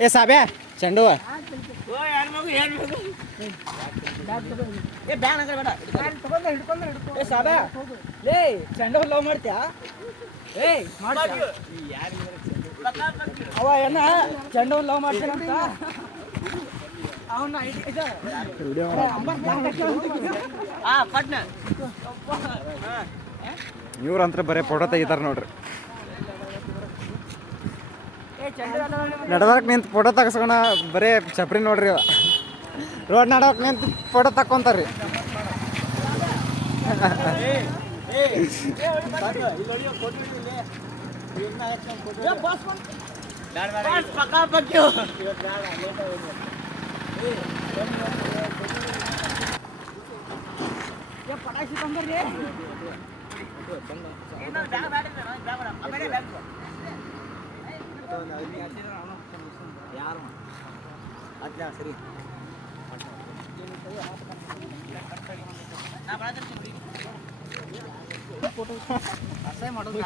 ಏ ಸಾಬ್ಯಾ ಚೆಂಡು ಏ ಬ್ಯಾನ್ ಬೇಡ ಏ ಸಾಬ್ಯಾ ಲೇ ಚೆಂಡು ಲವ್ ಮಾಡ್ತೀಯಾ ಏ ಅವ ಏನ ಚೆಂಡು ಲವ್ ಮಾಡ್ತೀನಂತ ಅವನ್ನ ಇವ್ರಂತ್ರ ಬರೀ ಫೋಟೋ ತೆಗಿತಾರ ನೋಡ್ರಿ. ನಡ್ಬಾರ್ಕ್ ನಿಂತು ಫೋಟೋ ತೆಗಿಸ್ಕೊಣ ಬರೀ ಚಪ್ರಿ ನೋಡ್ರಿ ಇವ. ರೋಡ್ ನಡ್ಬಾರ್ಕ್ ನಿಂತು ಫೋಟೋ ತಕ್ಕೊಂತಾರ್ರಿ. ಪಟಾಕ್ಷಿ ತಂದ್ರಿ ಯಾರು ಸರಿ ಅಸಹ್ಯ ಮಾಡೋದು